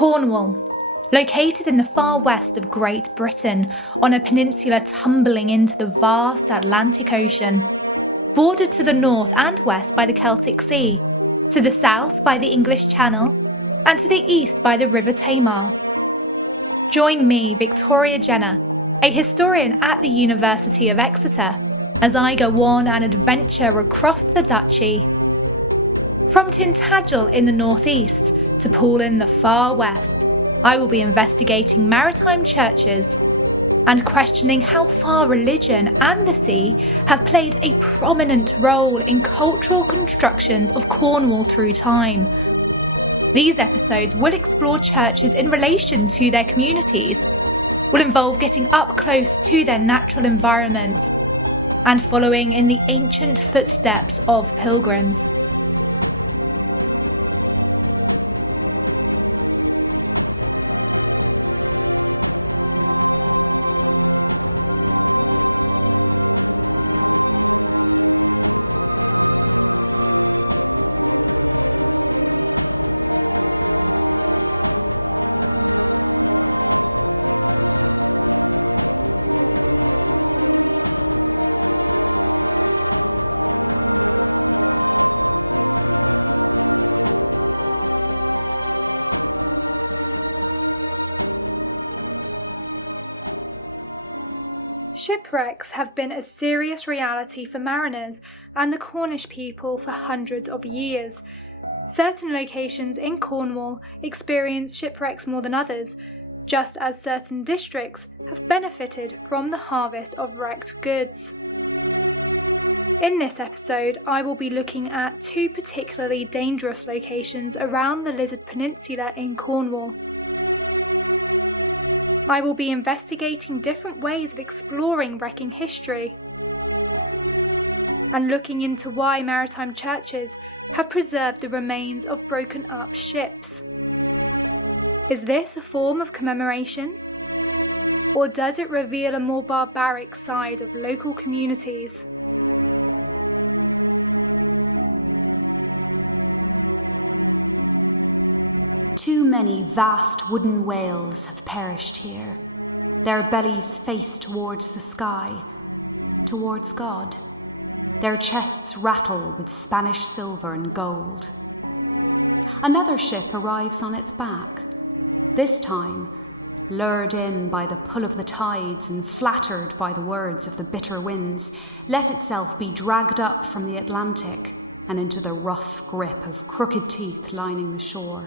Cornwall, located in the far west of Great Britain, on a peninsula tumbling into the vast Atlantic Ocean, bordered to the north and west by the Celtic Sea, to the south by the English Channel, and to the east by the River Tamar. Join me, Victoria Jenner, a historian at the University of Exeter, as I go on an adventure across the Duchy. From Tintagel in the northeast to Poole in the far west, I will be investigating maritime churches and questioning how far religion and the sea have played a prominent role in cultural constructions of Cornwall through time. These episodes will explore churches in relation to their communities, will involve getting up close to their natural environment, and following in the ancient footsteps of pilgrims. Shipwrecks have been a serious reality for mariners and the Cornish people for hundreds of years. Certain locations in Cornwall experience shipwrecks more than others, just as certain districts have benefited from the harvest of wrecked goods. In this episode, I will be looking at two particularly dangerous locations around the Lizard Peninsula in Cornwall. I will be investigating different ways of exploring wrecking history and looking into why maritime churches have preserved the remains of broken up ships. Is this a form of commemoration? Or does it reveal a more barbaric side of local communities? Too many vast wooden whales have perished here. Their bellies face towards the sky, towards God. Their chests rattle with Spanish silver and gold. Another ship arrives on its back, this time lured in by the pull of the tides and flattered by the words of the bitter winds, let itself be dragged up from the Atlantic and into the rough grip of crooked teeth lining the shore.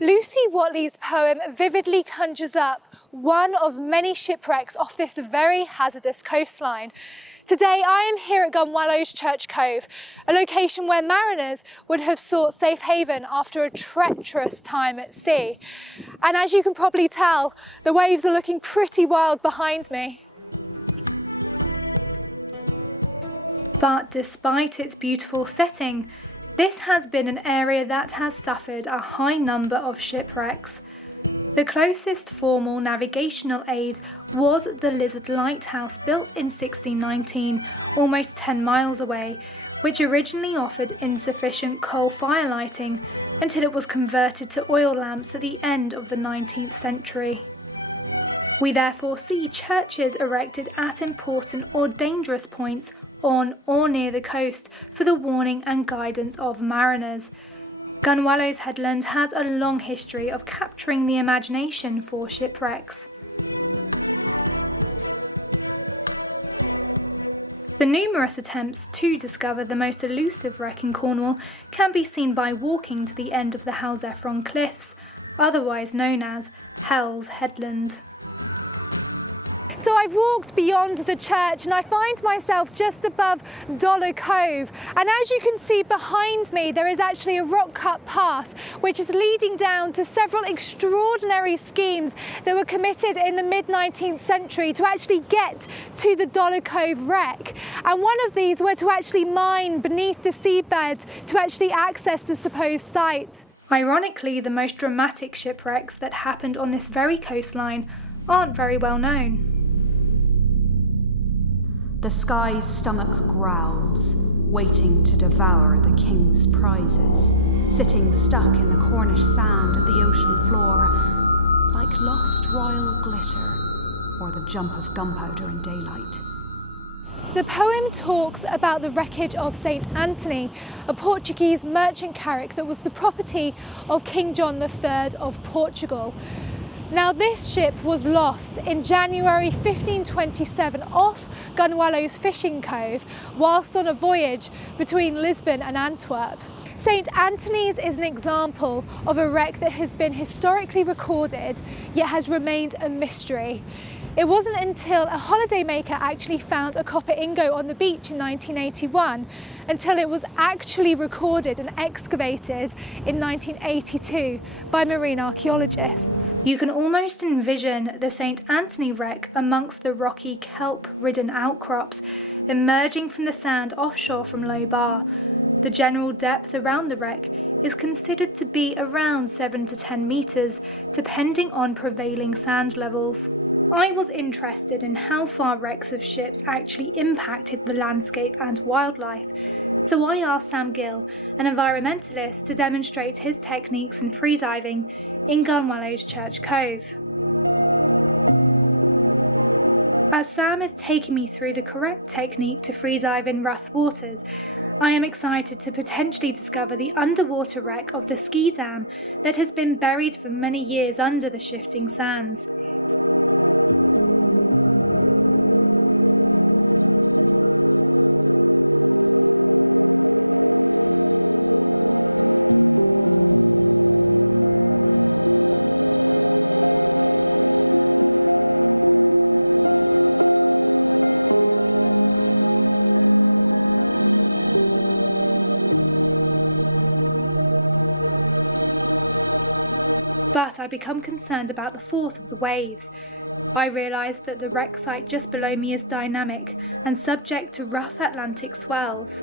Lucy Whatley's poem vividly conjures up one of many shipwrecks off this very hazardous coastline. Today I am here at Gunwallow's Church Cove, a location where mariners would have sought safe haven after a treacherous time at sea. And as you can probably tell, the waves are looking pretty wild behind me. But despite its beautiful setting, this has been an area that has suffered a high number of shipwrecks. The closest formal navigational aid was the Lizard Lighthouse, built in 1619, almost 10 miles away, which originally offered insufficient coal fire lighting until it was converted to oil lamps at the end of the 19th century. We therefore see churches erected at important or dangerous points on or near the coast for the warning and guidance of mariners. Gunwallow's headland has a long history of capturing the imagination for shipwrecks. The numerous attempts to discover the most elusive wreck in Cornwall can be seen by walking to the end of the Howlsefron Cliffs, otherwise known as Hell's Headland. So I've walked beyond the church and I find myself just above Dollar Cove, and as you can see behind me there is actually a rock-cut path which is leading down to several extraordinary schemes that were committed in the mid-19th century to actually get to the Dollar Cove wreck. And one of these were to actually mine beneath the seabed to actually access the supposed site. Ironically, the most dramatic shipwrecks that happened on this very coastline aren't very well known. The sky's stomach growls. waiting to devour the king's prizes, sitting stuck in the Cornish sand at the ocean floor, like lost royal glitter or the jump of gunpowder in daylight. The poem talks about the wreckage of St. Anthony, a Portuguese merchant carrack that was the property of King John III of Portugal. Now, this ship was lost in January 1527 off Gunwallow's fishing cove whilst on a voyage between Lisbon and Antwerp. St. Anthony's is an example of a wreck that has been historically recorded yet has remained a mystery. It wasn't until a holidaymaker actually found a copper ingot on the beach in 1981 until it was actually recorded and excavated in 1982 by marine archaeologists. You can almost envision the St. Anthony wreck amongst the rocky kelp-ridden outcrops emerging from the sand offshore from Low Bar. The general depth around the wreck is considered to be around 7 to 10 metres, depending on prevailing sand levels. I was interested in how far wrecks of ships actually impacted the landscape and wildlife, so I asked Sam Gill, an environmentalist, to demonstrate his techniques in freediving in Gunwallow's Church Cove. As Sam is taking me through the correct technique to freedive in rough waters, I am excited to potentially discover the underwater wreck of the ski dam that has been buried for many years under the shifting sands. I become concerned about the force of the waves. I realise that the wreck site just below me is dynamic and subject to rough Atlantic swells.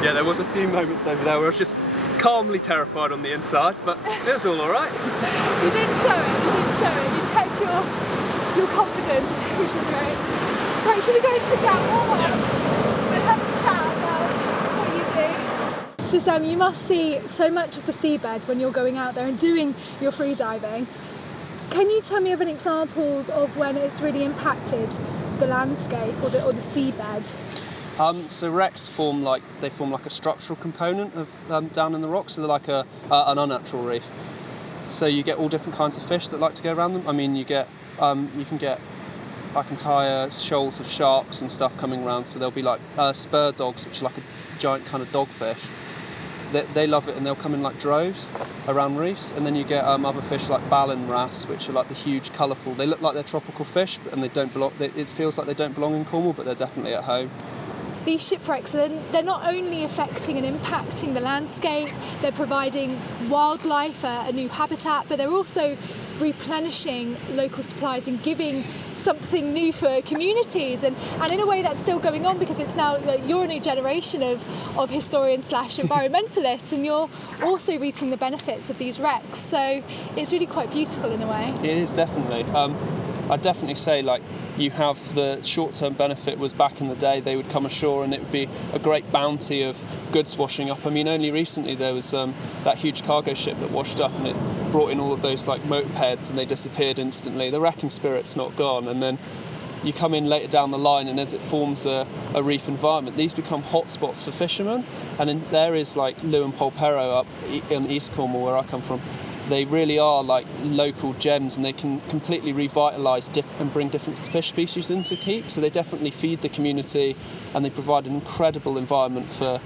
Yeah, there was a few moments over there where I was just calmly terrified on the inside, but it was all alright. You didn't show it. You kept your confidence, which is great. Right, should we go and sit down and have a chat about what you do? So Sam, you must see so much of the seabed when you're going out there and doing your free diving. Can you tell me of any examples of when it's really impacted the landscape or the seabed? So wrecks form like a structural component of down in the rocks, so they're like an unnatural reef. So you get all different kinds of fish that like to go around them. I mean, you can get like entire shoals of sharks and stuff coming around. So there'll be like spur dogs, which are like a giant kind of dogfish. They love it, and they'll come in like droves around reefs. And then you get other fish like ballan wrasse, which are like the huge, colourful. They look like they're tropical fish, and they don't belong. It feels like they don't belong in Cornwall, but they're definitely at home. These shipwrecks, they're not only affecting and impacting the landscape, they're providing wildlife a new habitat, but they're also replenishing local supplies and giving something new for communities. And in a way that's still going on, because it's now you're a new generation of historians / environmentalists, and you're also reaping the benefits of these wrecks. So it's really quite beautiful in a way. It is, definitely. I'd definitely say, like, you have the short-term benefit was back in the day they would come ashore and it would be a great bounty of goods washing up. I mean, only recently there was that huge cargo ship that washed up, and it brought in all of those like mopeds, and they disappeared instantly. The wrecking spirit's not gone, and then you come in later down the line, and as it forms a reef environment, these become hotspots for fishermen. And in areas like Lewes and Polperro up in East Cornwall, where I come from, they really are like local gems, and they can completely revitalise and bring different fish species into keep. So they definitely feed the community, and they provide an incredible environment for,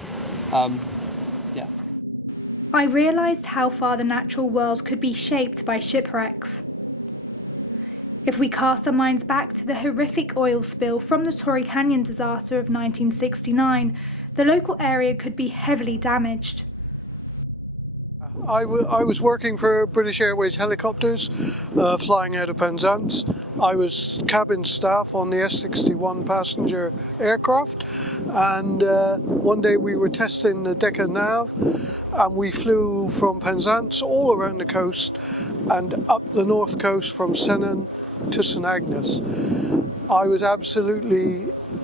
I realised how far the natural world could be shaped by shipwrecks. If we cast our minds back to the horrific oil spill from the Torrey Canyon disaster of 1969, the local area could be heavily damaged. I was working for British Airways helicopters, flying out of Penzance. I was cabin staff on the S-61 passenger aircraft, and one day we were testing the Decca nav, and we flew from Penzance all around the coast and up the north coast from Senan to St Agnes. I was absolutely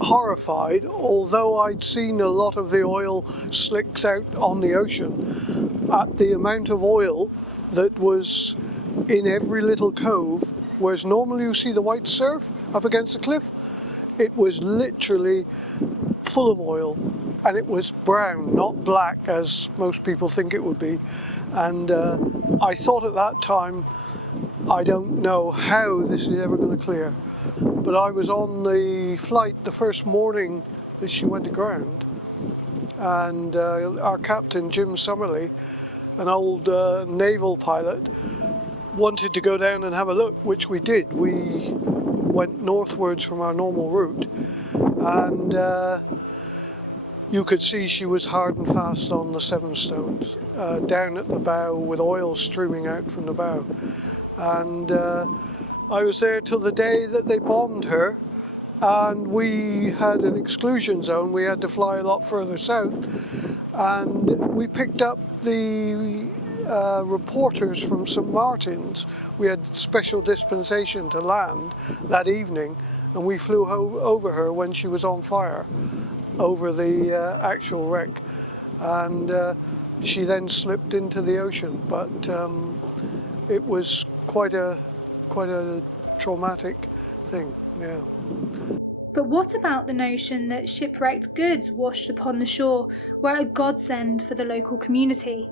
horrified, although I'd seen a lot of the oil slicks out on the ocean, at the amount of oil that was in every little cove, whereas normally you see the white surf up against the cliff. It was literally full of oil, and it was brown, not black as most people think it would be. And I thought at that time, I don't know how this is ever going to clear. But I was on the flight the first morning that she went aground, and our captain, Jim Summerley, an old naval pilot, wanted to go down and have a look, which we did. We went northwards from our normal route, and you could see she was hard and fast on the Seven Stones, down at the bow with oil streaming out from the bow. And I was there till the day that they bombed her, and we had an exclusion zone. We had to fly a lot further south, and we picked up the reporters from St Martin's. We had special dispensation to land that evening, and we flew over her when she was on fire, over the actual wreck, and she then slipped into the ocean. But it was quite a traumatic thing, yeah. But what about the notion that shipwrecked goods washed upon the shore were a godsend for the local community?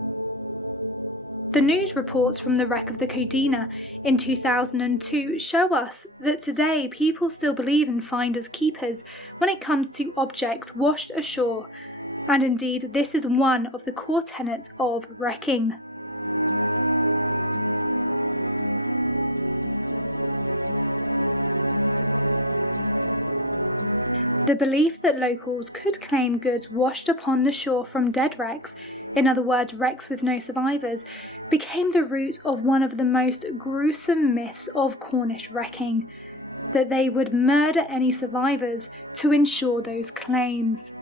The news reports from the wreck of the Codina in 2002 show us that today people still believe in finders keepers when it comes to objects washed ashore, and indeed this is one of the core tenets of wrecking. The belief that locals could claim goods washed upon the shore from dead wrecks, in other words wrecks with no survivors, became the root of one of the most gruesome myths of Cornish wrecking, that they would murder any survivors to ensure those claims.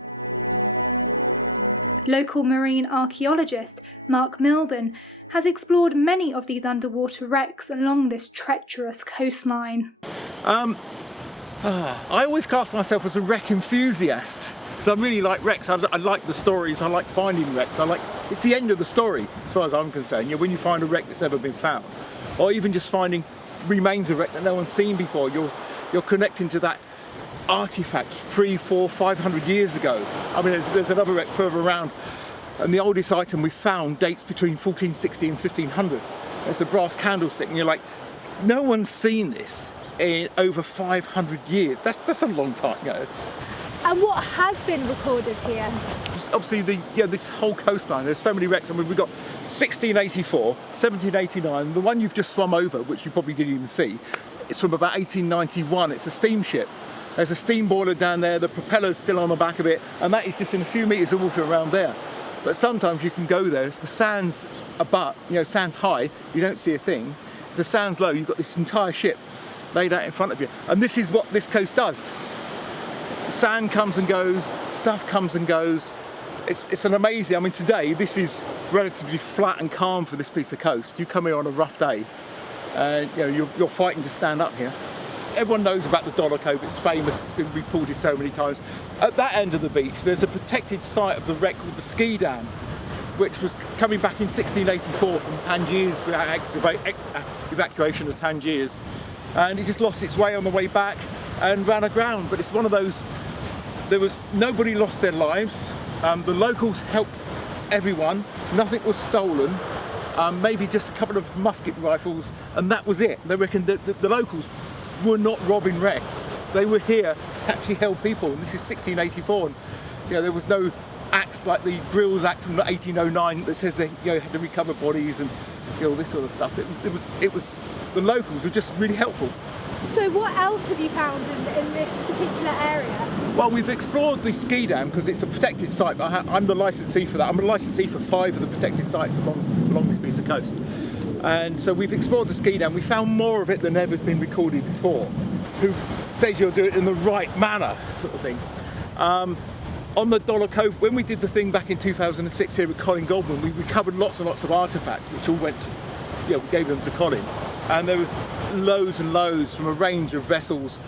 Local marine archaeologist Mark Milburn has explored many of these underwater wrecks along this treacherous coastline. I always class myself as a wreck enthusiast, because I really like wrecks. I like the stories, I like finding wrecks. It's the end of the story, as far as I'm concerned. You know, when you find a wreck that's never been found, or even just finding remains of wreck that no one's seen before, you're connecting to that artifact 300, 400, 500 years ago. I mean, there's another wreck further around, and the oldest item we found dates between 1460 and 1500. It's a brass candlestick, and you're like, no one's seen this in over 500 years. That's a long time. You know, And what has been recorded here? Obviously, this whole coastline, there's so many wrecks. I mean, we've got 1684, 1789, the one you've just swum over, which you probably didn't even see, it's from about 1891. It's a steamship. There's a steam boiler down there, the propeller's still on the back of it, and that is just in a few metres of water around there. But sometimes you can go there, if the sand's sand's high, you don't see a thing. If the sand's low, you've got this entire ship laid out in front of you. And this is what this coast does. Sand comes and goes, stuff comes and goes. It's an amazing, I mean, today this is relatively flat and calm for this piece of coast. You come here on a rough day, and you're fighting to stand up here. Everyone knows about the Dollar Cove, it's famous, it's been reported so many times. At that end of the beach, there's a protected site of the wreck called the Ski Dam, which was coming back in 1684 from Tangiers, evacuation of Tangiers. And it just lost its way on the way back and ran aground. But it's one of those, nobody lost their lives. The locals helped everyone, nothing was stolen, maybe just a couple of musket rifles, and that was it. They reckon that the locals were not robbing wrecks. They were here to actually help people. And this is 1684, and there was no acts like the Grills Act from 1809 that says they had to recover bodies and all this sort of stuff. It was the locals were just really helpful. So what else have you found in this particular area? Well, we've explored the ski dam because it's a protected site. I'm the licensee for that. I'm a licensee for 5 of the protected sites along this piece of coast. And so we've explored the ski dam. We found more of it than ever has been recorded before. Who says you'll do it in the right manner, sort of thing. On the Dollar Cove, when we did the thing back in 2006 here with Colin Goldman, we recovered lots and lots of artefacts, which all went to, we gave them to Colin. And there was loads and loads from a range of vessels.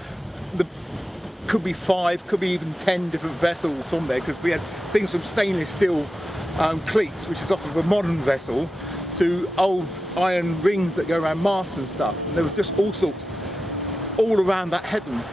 Could be 5, could be even 10 different vessels from there, because we had things from stainless steel cleats, which is off of a modern vessel, to old iron rings that go around masts and stuff. There was just all sorts, all around that headland.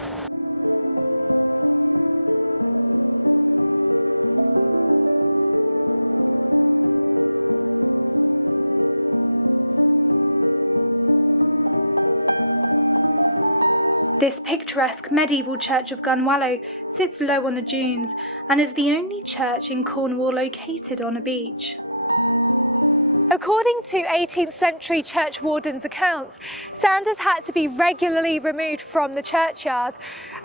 This picturesque medieval church of Gunwallow sits low on the dunes and is the only church in Cornwall located on a beach. According to 18th century church wardens' accounts, sand has had to be regularly removed from the churchyard,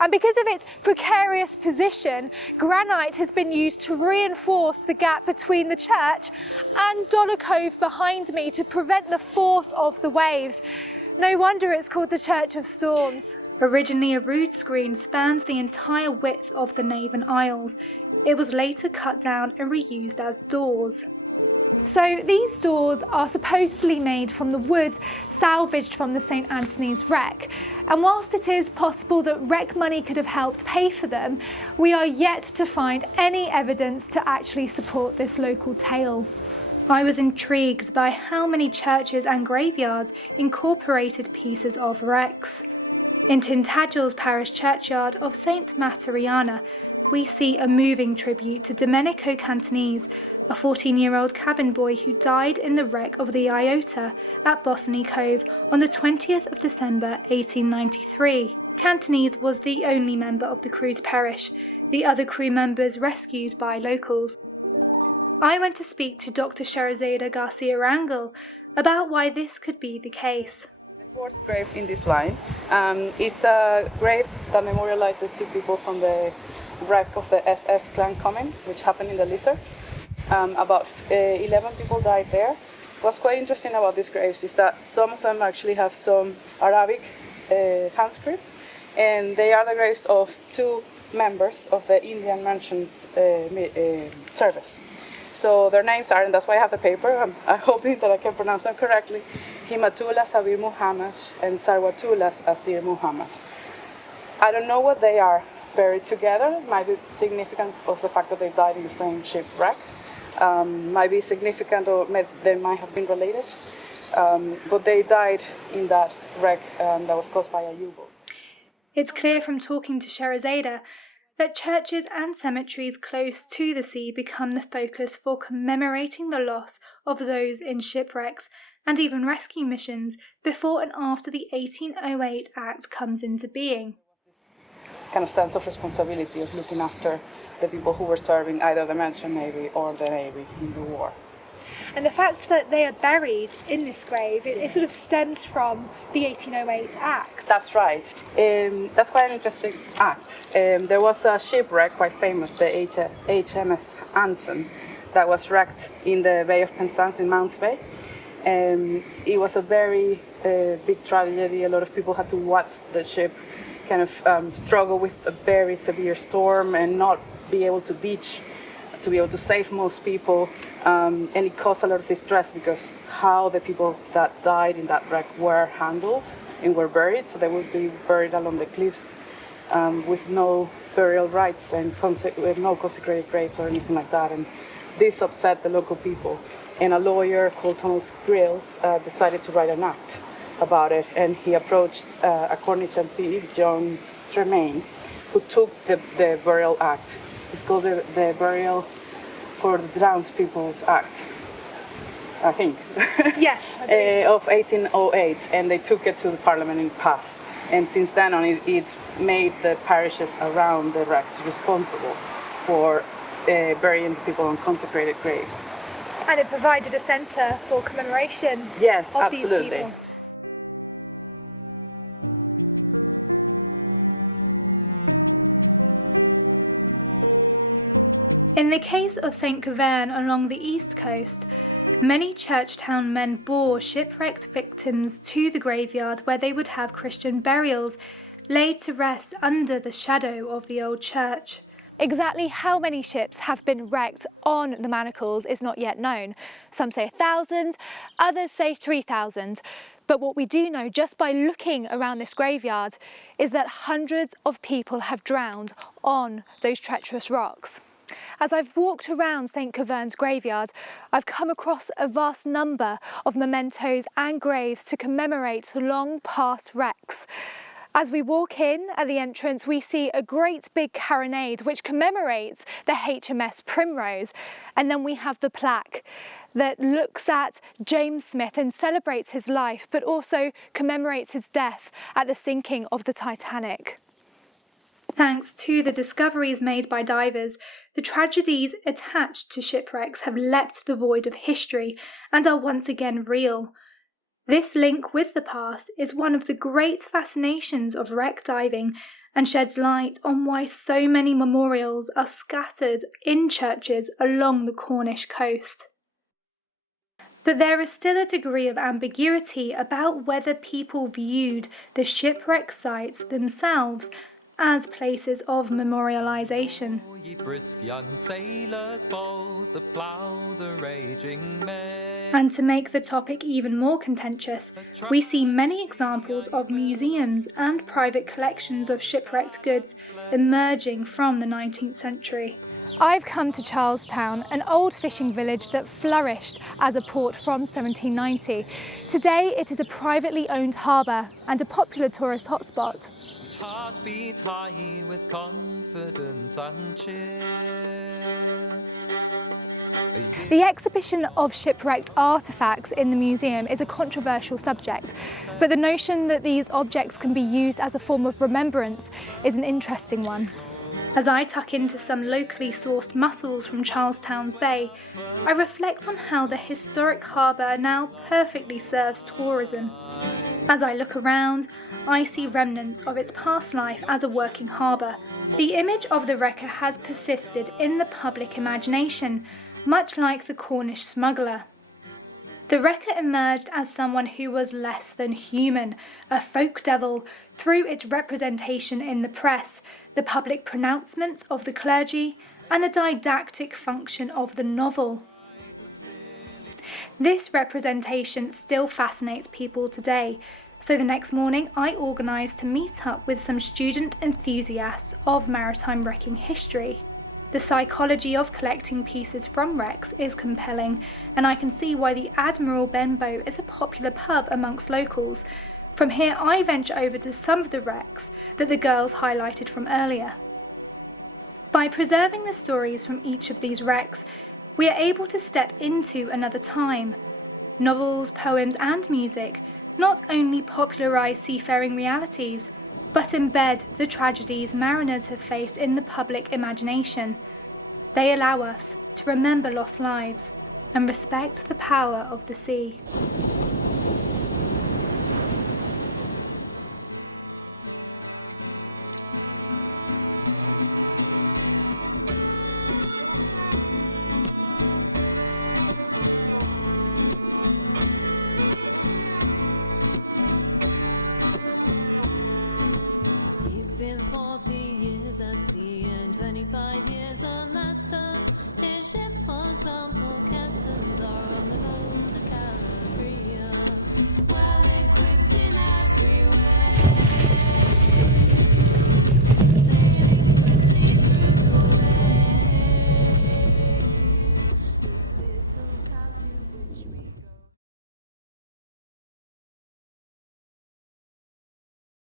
and because of its precarious position, granite has been used to reinforce the gap between the church and Dollar Cove behind me to prevent the force of the waves. No wonder it's called the Church of Storms. Originally a rood screen spans the entire width of the nave and aisles. It was later cut down and reused as doors. So these doors are supposedly made from the wood salvaged from the St Anthony's wreck. And whilst it is possible that wreck money could have helped pay for them, we are yet to find any evidence to actually support this local tale. I was intrigued by how many churches and graveyards incorporated pieces of wrecks. In Tintagel's parish churchyard of St Materiana, we see a moving tribute to Domenico Cantonese, a 14-year-old cabin boy who died in the wreck of the Iota at Botany Cove on the 20th of December 1893. Cantonese was the only member of the crew to perish, the other crew members rescued by locals. I went to speak to Dr. Sherazada Garcia Rangel about why this could be the case. Fourth grave in this line. It's a grave that memorializes 2 people from the wreck of the SS Clancommon, which happened in the Lizard. About 11 people died there. What's quite interesting about these graves is that some of them actually have some Arabic handscript, and they are the graves of 2 members of the Indian Merchant Service. So their names are, and that's why I have the paper, I'm hoping that I can pronounce them correctly, Himatullah Sabir Muhammad and Sarwatullah Asir Muhammad. I don't know what they are buried together. Might be significant of the fact that they died in the same shipwreck. Might be significant, or they might have been related. But they died in that wreck that was caused by a U-boat. It's clear from talking to Sherazada that churches and cemeteries close to the sea become the focus for commemorating the loss of those in shipwrecks and even rescue missions before and after the 1808 Act comes into being. Kind of sense of responsibility of looking after the people who were serving either the Merchant Navy or the Navy in the war. And the fact that they are buried in this grave, it sort of stems from the 1808 Act. That's right. That's quite an interesting act. There was a shipwreck, quite famous, the HMS Anson, that was wrecked in the Bay of Penzance in Mounts Bay. It was a very big tragedy. A lot of people had to watch the ship kind of struggle with a very severe storm and not be able to beach, to be able to save most people. And it caused a lot of distress because how the people that died in that wreck were handled and were buried. So they would be buried along the cliffs with no burial rites and no consecrated graves or anything like that. And this upset the local people. And a lawyer called Thomas Grills decided to write an act about it. And he approached a Cornish MP, John Tremaine, who took the Burial Act. It's called the Burial for the Drowned People's Act, I think. Yes. Of 1808, and they took it to the Parliament and passed. And since then on, it made the parishes around the wrecks responsible for burying the people on consecrated graves. And it provided a centre for commemoration yes, of absolutely. these people. shores of St. Keverne along the east coast, many church-town men bore shipwrecked victims to the graveyard where they would have Christian burials, laid to rest under the shadow of the old church. Exactly how many ships have been wrecked on the Manacles is not yet known. Some say 1,000, others say 3,000. But what we do know just by looking around this graveyard is that hundreds of people have drowned on those treacherous rocks. As I've walked around St. Keverne's graveyard, I've come across a vast number of mementos and graves to commemorate long past wrecks. As we walk in at the entrance, we see a great big carronade which commemorates the HMS Primrose, and then we have the plaque that looks at James Smith and celebrates his life, but also commemorates his death at the sinking of the Titanic. Thanks to the discoveries made by divers, the tragedies attached to shipwrecks have leapt the void of history and are once again real. This link with the past is one of the great fascinations of wreck diving and sheds light on why so many memorials are scattered in churches along the Cornish coast. But there is still a degree of ambiguity about whether people viewed the shipwreck sites themselves as places of memorialisation. And to make the topic even more contentious, we see many examples of museums and private collections of shipwrecked goods emerging from the 19th century. I've come to Charlestown, an old fishing village that flourished as a port from 1790. Today it is a privately owned harbour and a popular tourist hotspot. The exhibition of shipwrecked artefacts in the museum is a controversial subject, but the notion that these objects can be used as a form of remembrance is an interesting one. As I tuck into some locally sourced mussels from Charlestown's Bay, I reflect on how the historic harbour now perfectly serves tourism. As I look around, I see remnants of its past life as a working harbour. The image of the wrecker has persisted in the public imagination, much like the Cornish smuggler. The wrecker emerged as someone who was less than human, a folk devil, through its representation in the press, the public pronouncements of the clergy, and the didactic function of the novel. This representation still fascinates people today, so the next morning I organised to meet up with some student enthusiasts of maritime wrecking history. The psychology of collecting pieces from wrecks is compelling, and I can see why the Admiral Benbow is a popular pub amongst locals. From here I venture over to some of the wrecks that the girls highlighted from earlier. By preserving the stories from each of these wrecks, we are able to step into another time. Novels, poems and music not only popularise seafaring realities, but embed the tragedies mariners have faced in the public imagination. They allow us to remember lost lives and respect the power of the sea.